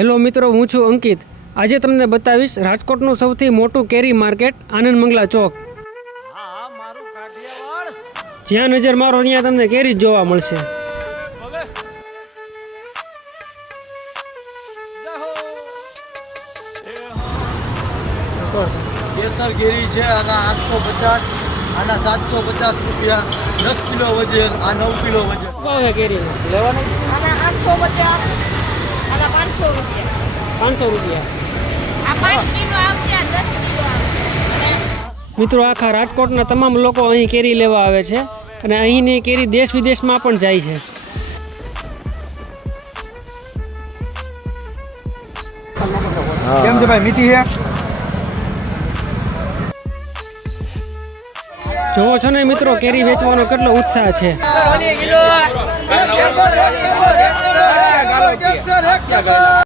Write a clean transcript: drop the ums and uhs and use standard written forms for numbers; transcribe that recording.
Hello મિત્રો, હું છું અંકિત। આજે તમને બતાવીશ રાજકોટનું સૌથી મોટું કેરી માર્કેટ આનંદ મંગલા ચોક। જ્યાં નજર મારો ત્યાં તમને કેરી જ જોવા મળશે। કેસર કેરી છે આના 850, આના 750 રૂપિયા, 10 કિલો વજન, આ 9 કિલો વજન। ભાવ છે કેરી લેવાનું આના 850, આના 500 રૂપિયા, 500 રૂપિયા। આ 5 કિલો આવશે, આ 10 કિલો આવશે। મિત્રો, આખા રાજકોટના તમામ લોકો અહીં કેરી લેવા આવે છે અને અહીંની કેરી દેશ વિદેશમાં પણ જાય છે। કેમ છે ભાઈ, મીઠી છે? જોવો છો ને મિત્રો, કેરી વેચવાનો કેટલો ઉત્સાહ છે।